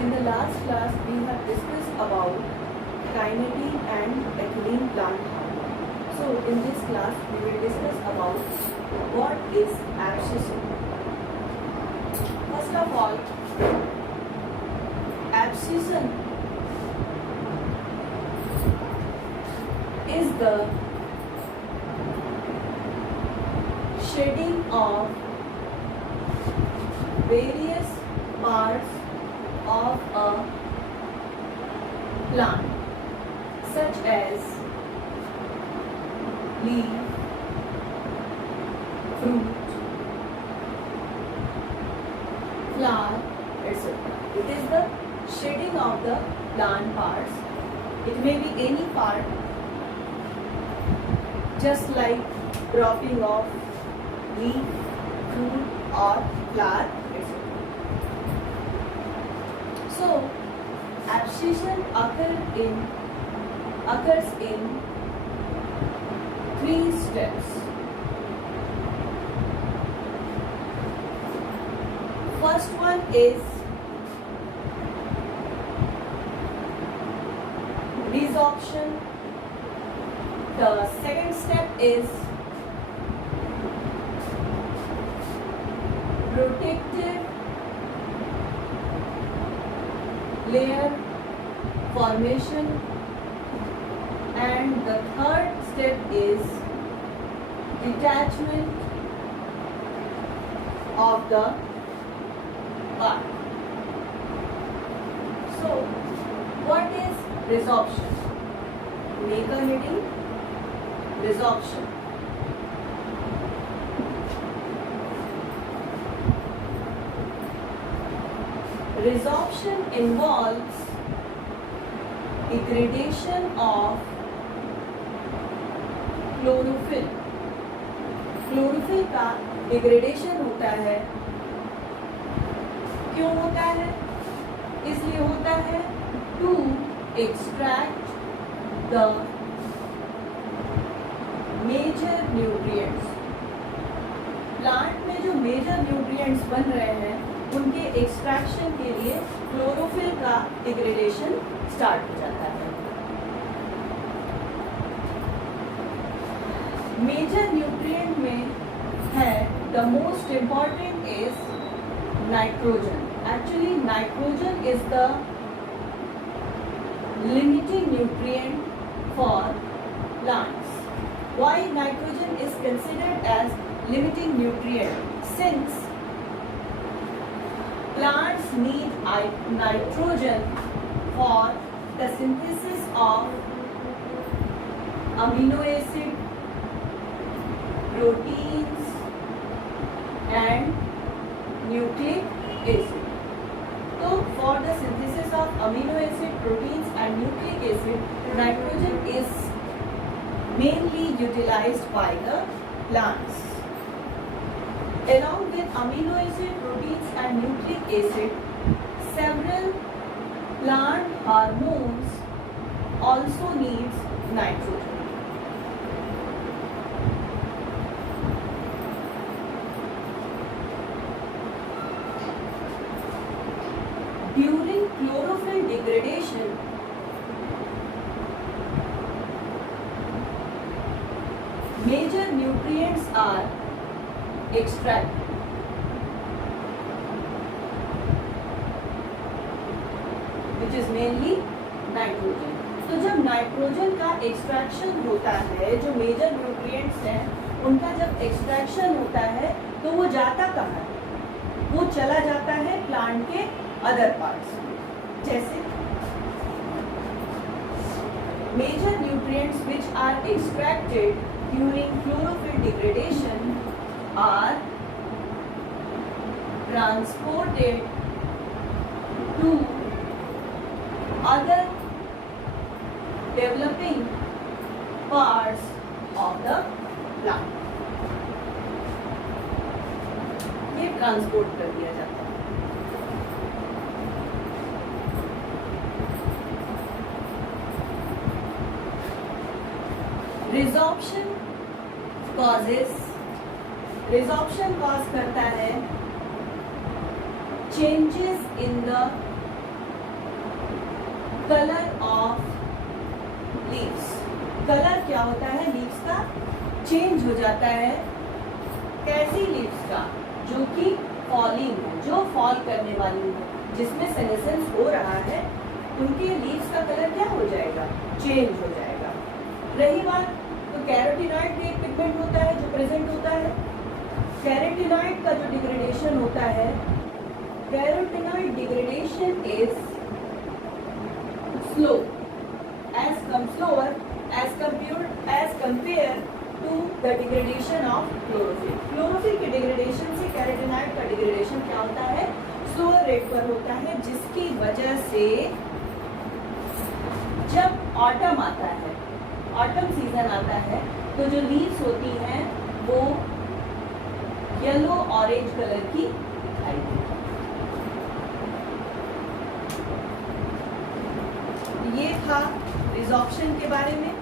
In the last class, we have discussed about kinetic and ethylene plant hormone. So, in this class, we will discuss about what is abscission. First of all, abscission is the shedding of various parts of a plant, such as leaf, fruit, flower, etc. It is the shedding of the plant parts. It may be any part, just like dropping of leaf, fruit or flower, etc. So, abscission occurs in 3 steps. First one is resorption. The second step is protective layer formation, and the third step is detachment of the bark. So, what is resorption? Make a heading. Resorption. Resorption involves degradation of chlorophyll. Chlorophyll का degradation होता है. क्यों होता है? इसलिए होता है to extract the major nutrients. Plant में जो मेजर न्यूट्रिएंट्स बन रहे हैं उनके एक्सट्रैक्शन के लिए क्लोरोफिल का डिग्रेडेशन स्टार्ट हो जाता है. मेजर न्यूट्रिएंट में है the most important is nitrogen. Actually nitrogen is the limiting nutrient for plants. Why nitrogen is considered as limiting nutrient? Since plants need nitrogen for the synthesis of amino acid, proteins and nucleic acid. So for the synthesis of amino acid, proteins and nucleic acid, nitrogen is mainly utilized by the plants. Along with amino acid, proteins and nucleic acid, several plant hormones also needs nitrogen. During chlorophyll degradation, major nutrients are extracted. Which is mainly nitrogen. तो जब nitrogen का extraction होता है, जो major nutrients हैं उनका जब extraction होता है तो वो जाता कहाँ है? वो चला जाता है प्लांट के अदर पार्ट्स में. जैसे major nutrients which are extracted during chlorophyll degradation are transported to other developing parts of the plant. ये ट्रांसपोर्ट कर दिया जाता है. Resorption कॉज करता है changes in the colour of leaves. Colour क्या होता है लीव्स का? चेंज हो जाता है। कैसी लीव्स का? जो कि फॉलिंग है, जो फॉल करने वाली है, जिसमें सेनेसेंस हो रहा है, उनके लीव्स का कलर क्या हो जाएगा? चेंज हो जाएगा। रही बात, तो कैरोटीनॉइड भी एक पिगमेंट होता है जो प्रेजेंट होता है। कैरोटीनॉइड का जो डिग्रेडेशन होता है, carotenoid degradation is slow as compared to the degradation of chlorophyll. Chlorophyll के डिग्रेडेशन से कैरोटीनॉइड का डिग्रेडेशन क्या होता है? स्लोअर रेट पर होता है, जिसकी वजह से जब ऑटम आता है, ऑटम सीजन आता है, तो जो लीव्स होती हैं वो येलो ऑरेंज कलर की दिखाई देती है। ये था रिजॉर्प्शन के बारे में।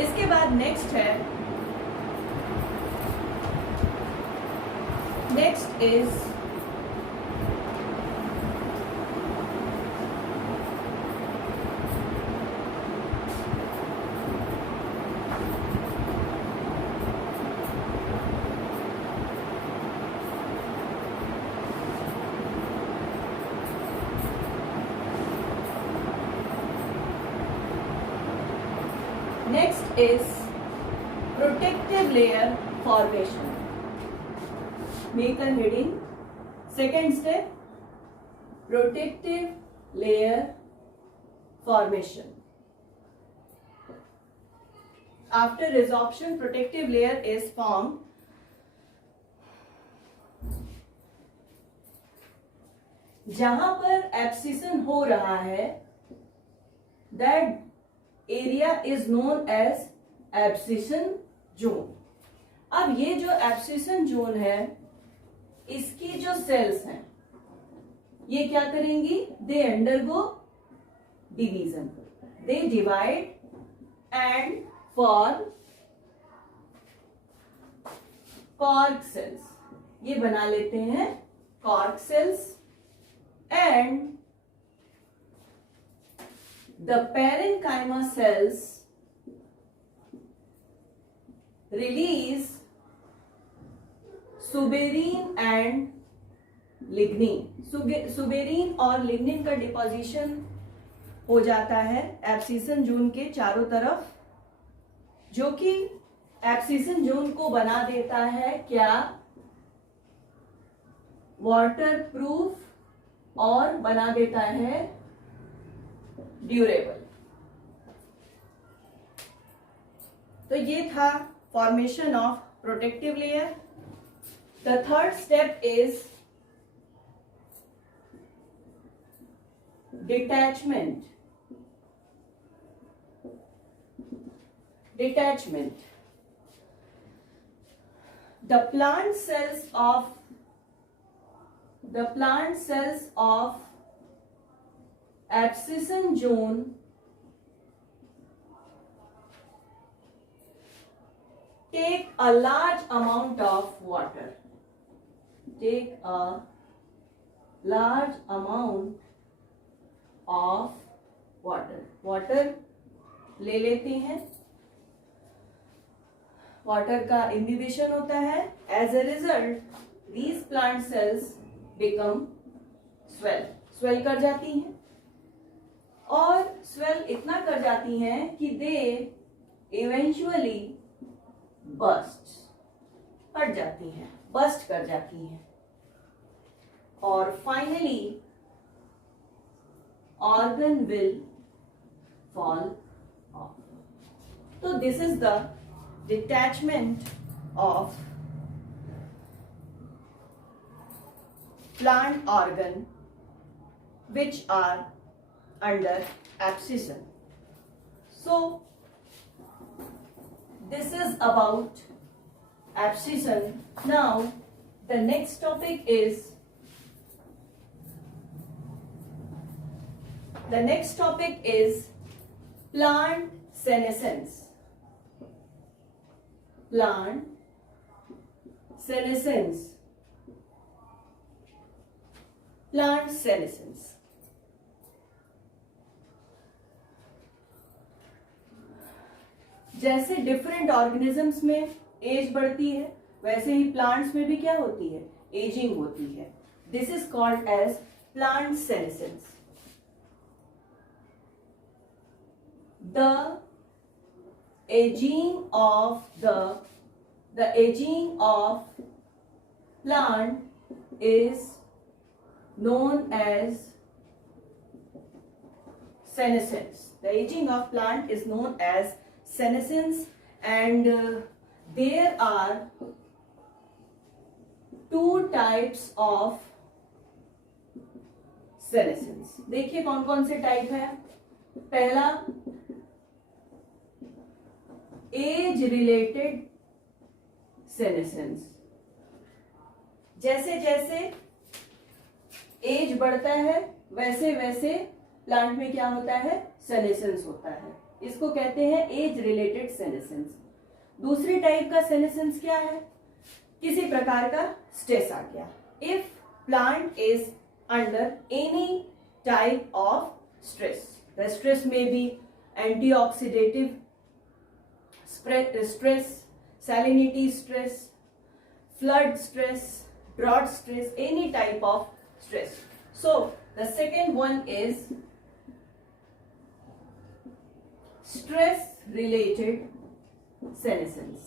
इसके बाद नेक्स्ट है, next is protective layer formation. Make a heading. Second step, protective layer formation. After resorption, protective layer is formed. जहां पर एब्सिशन हो रहा है, that area is known as abscission zone. अब ये जो एब्सिशन जोन है, इसकी जो सेल्स हैं, ये क्या करेंगी? They undergo division, they divide and form cork cells. ये बना लेते हैं cork cells, and the parenchyma cells release suberin and lignin. Suberin और लिग्निन का डिपोजिशन हो जाता है एब्सिशन जोन के चारों तरफ, जो कि एब्सिशन जोन को बना देता है क्या? वाटर प्रूफ, और बना देता है ड्यूरेबल। तो ये था formation of protective layer. The third step is detachment. Detachment. The plant cells of abscission zone take a large amount of water. Take a large amount of water. Water ले लेते हैं, वाटर का imbibition होता है। As a result, these plant cells become swell कर जाती हैं, और swell इतना कर जाती हैं कि they eventually बस्ट फट जाती हैं, बस्ट कर जाती हैं, और finally organ will fall off. तो this is the detachment of plant organ which are under abscission. So this is about abscission. Now the next topic is plant senescence. Plant senescence. जैसे different organisms में as बढ़ती है, वैसे ही plants में भी क्या होती है, एजिंग होती है. This is called age plant senescence. The aging of the aging of plant is known as senescence. The aging of plant is known as senescence, and there are two types of senescence. देखिए कौन कौन से type है. पहला as related senescence. जैसे जैसे as बढ़ता है वैसे वैसे प्लांट में क्या होता है, सेनेसेंस होता है. इसको कहते हैं एज रिलेटेड सेनेसेंस. दूसरी टाइप का सेनेसेंस क्या है, किसी प्रकार का स्ट्रेस आ गया. If plant is under any type of stress, the stress में बी antioxidative stress, salinity stress, flood stress, drought stress, any type of stress. So the second one is stress related senescence.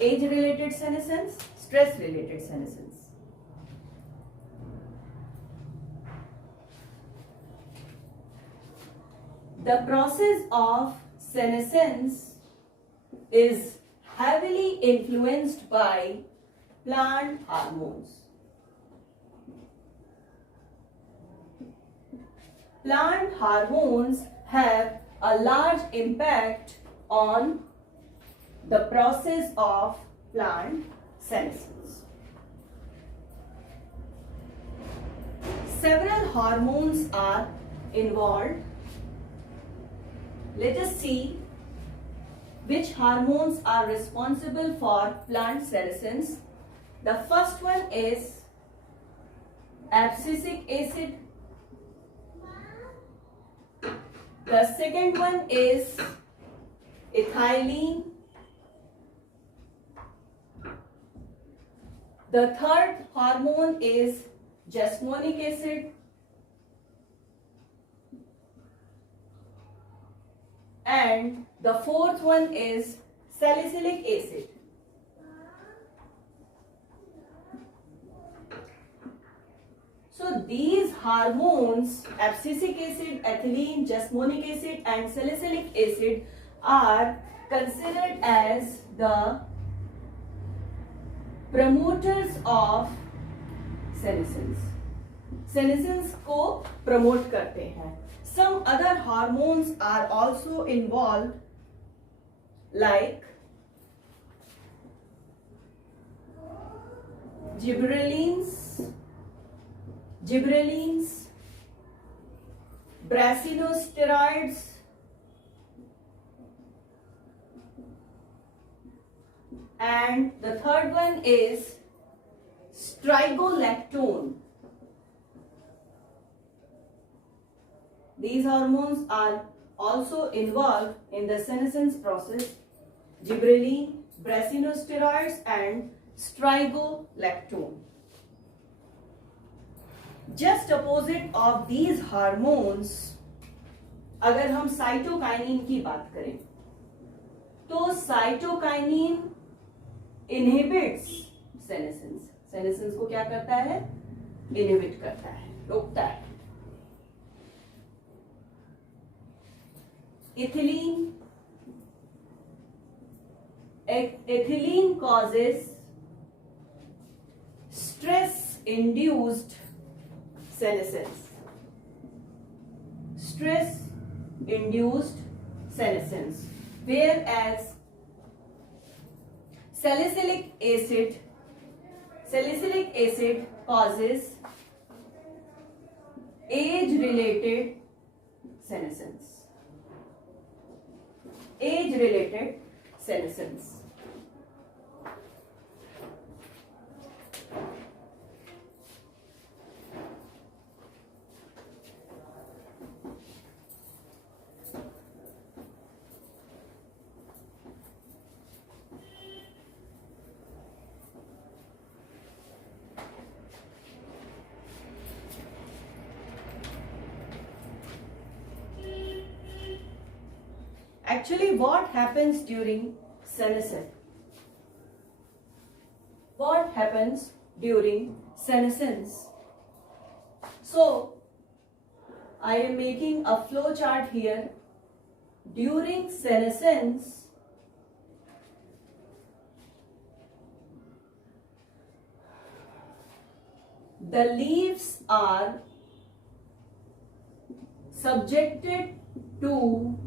Age related senescence, stress related senescence. The process of senescence is heavily influenced by plant hormones. Plant hormones have a large impact on the process of plant senescence. Several hormones are involved. Let us see which hormones are responsible for plant senescence. The first one is abscisic acid. The second one is ethylene. The third hormone is jasmonic acid. And the fourth one is salicylic acid. So these hormones, abscisic acid, ethylene, jasmonic acid and salicylic acid, are considered as the promoters of senescence. Senescence को promote करते हैं. Some other hormones are also involved, like gibberellins, brassinosteroids, and the third one is strigolactone. These hormones are also involved in the senescence process. Gibberellin, brassinosteroids and strigolactone. Just opposite of these hormones, अगर हम cytokinin की बात करें तो cytokinin inhibits senescence. Senescence को क्या करता है, इनहिबिट करता है, रोकता है. Ethylene causes stress-induced senescence. Stress-induced senescence. Whereas salicylic acid causes age-related senescence. Age-related senescence. actually what happens during senescence? What happens during senescence? So I am making a flow chart here. During senescence, the leaves are subjected to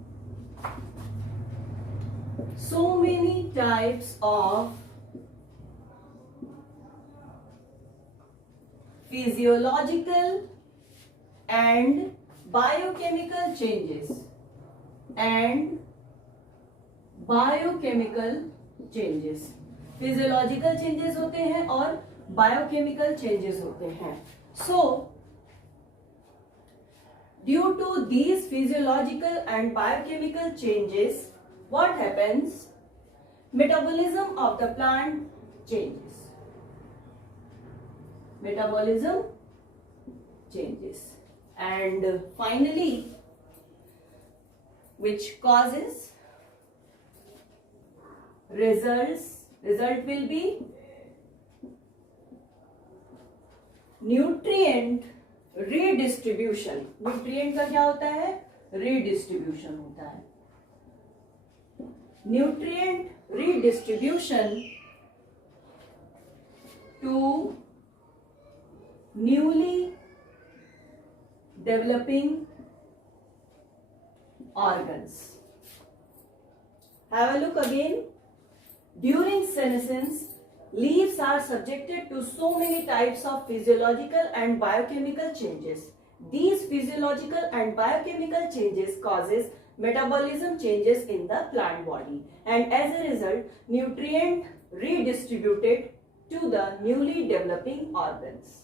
so many types of physiological and biochemical changes. Physiological changes होते हैं और biochemical changes होते हैं. So due to these physiological and biochemical changes, what happens? Metabolism of the plant changes. Metabolism changes. And finally, which causes result will be nutrient redistribution. nutrient का क्या होता है? redistribution होता है. nutrient redistribution to newly developing organs. Have a look again. During senescence, leaves are subjected to so many types of physiological and biochemical changes. These physiological and biochemical changes causes metabolism changes in the plant body, and as a result, nutrient redistributed to the newly developing organs.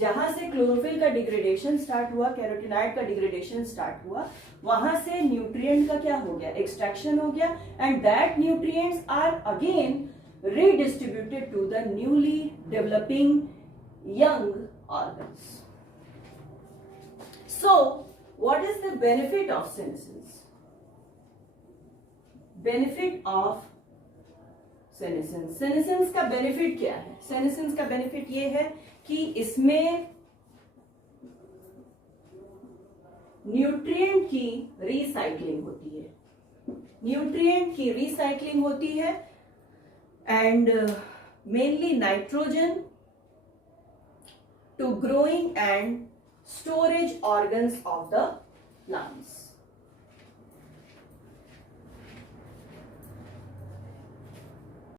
जहां से chlorophyll का degradation start हुआ, carotenoid का degradation start हुआ, वहां से nutrient का क्या हो गया? एक्सट्रैक्शन हो गया, and that nutrients are again redistributed to the newly developing young organs. So, what is the benefit of senescence? Benefit of senescence. senescence का benefit क्या है? senescence का benefit ये है कि इसमें न्यूट्रिएंट की रिसाइकलिंग होती है. न्यूट्रिएंट की रिसाइकलिंग होती है and mainly nitrogen to growing and storage organs of the plants.